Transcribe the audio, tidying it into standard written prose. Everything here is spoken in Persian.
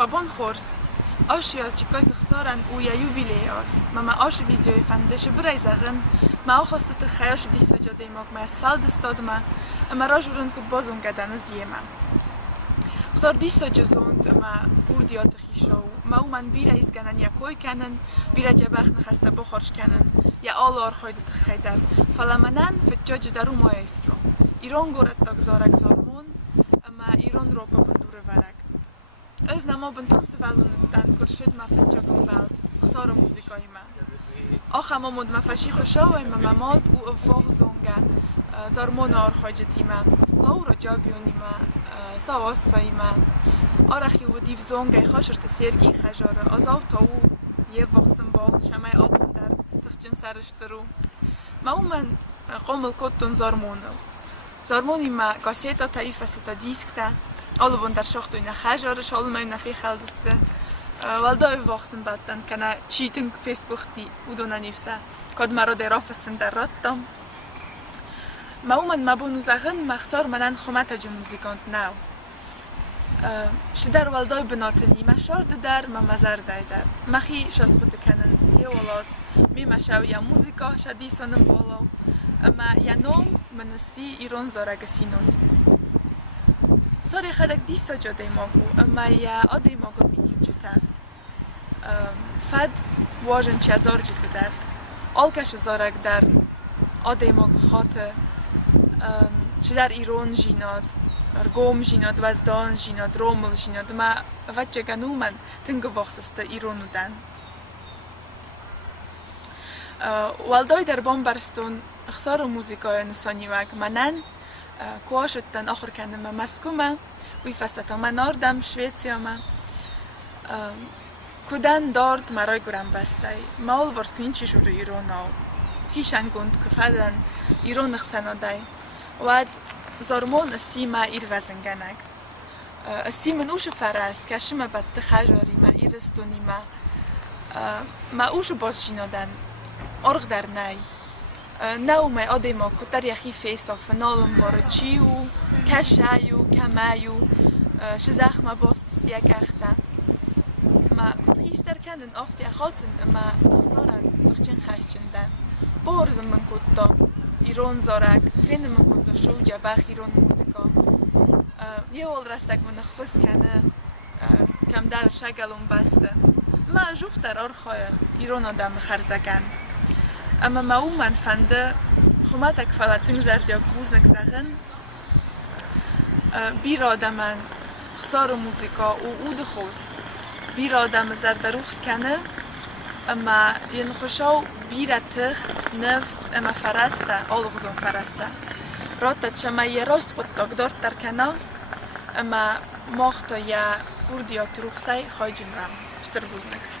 و بان خورس آشی از چیکای تخسارن او یا یوبیلی است ما آش ویدیوی فندش برای زغن ما خواست تخیاش دیسا جاده ماک ما اسفل دستاد ما را جورن کد بازون گدن زیما خسار دیسا جزوند ما گردیات خیشاو ما من بیره ایز گنن یا کوی کنن بیره جبخ نخسته بخورش کنن یا آلار خواهد تخیدر فلمنن فتجاج درو مای استرو ایران گورد تاگزارک زارمون اما ایران رو بندور ورک از نما بنتون سوالونتن کرشد ما فتجاگم بلد خسار موزیکای ما آخه ما مد مفشی خوشاوی ما مماد او افاق زونگه زارمون آر خواجتی ما او را جابیونی ما سواس سایی ما آرخی و دیو زونگه خاشرت سیرگی خجاره ازاو تا او یه وقسم بال شمای آبون در تفچن سرش درو ما او من قومل کتون زارمونی ما کاسیتا تایف است تا دیسک تا آلبون در شخت و خجارش آلو ما نفی خلدسته والدای وقسم بدن کنه چیتن فیسبوختی او دو ننیفسه کد مرا در آفستن در راتم ما او من مبونو زغن مخصار منن خمت جون موزیکانت نو شدر والدای بناتنی مشارد در ما مزر دایدر مخی شاست خود کنن یه والاس می مشاو یا موزیکا شدی سانم بالا اما یا نوم منسی ایران زارگسی نونی ساری خدک دیستا جاده ماگو اما یا آده ماگو مینیم جتا فد واجن چه هزار جتا در آلکش زارگ در آده ماگو خاطر چه در ایران جیناد رگوم جیناد وزدان جیناد رومل جیناد ما وچه گنو من تنگ وقتست ایرانو دن والدای در بام برستون اخسار موزیکای نسانی وگ منن کواشتن آخر کندم ما مسکومه وی فستتا من آردم شویتسیا ما کدن دارد مرای گرم بسته ما اول ورس کنین چی جور ایران ها خیشن گوند که فدن ایران اخسنا دای و زارمون سیما ایر وزنگنگ سیمن اوش فرست کشم بد خجاری ما ایرستونی ما اوش باز جینادن ارغ در نی نو ما آده ما کتر یخی فیسا فنالم بارا چیو کشایو کمایو شزخ ما باستست یک اخته ما کتخیستر کندن آفتی اخاتن ما اخسارن تخچن خشچندن بارزم من کتا ایران زارک فین من کتا شو جبخ ایران موزیکا یه وال رستک من خوز کنه کم در شگلون بسته ما جوخ در آرخای ایران آدم خرزگن اما ما او من فنده خمتک فلتنگ زردیاک بوزنک زغن بیر آدمن خسار موزیکا او اود خوز بیر آدم زردروخس کنه اما ین خوشاو بیر تخ نفس اما فرسته آلغزون فرسته راتت شما یه راست خود تاگدار در کنه اما ماختا یا کردیا تروخسای خواهی جنرم شتر بوزنک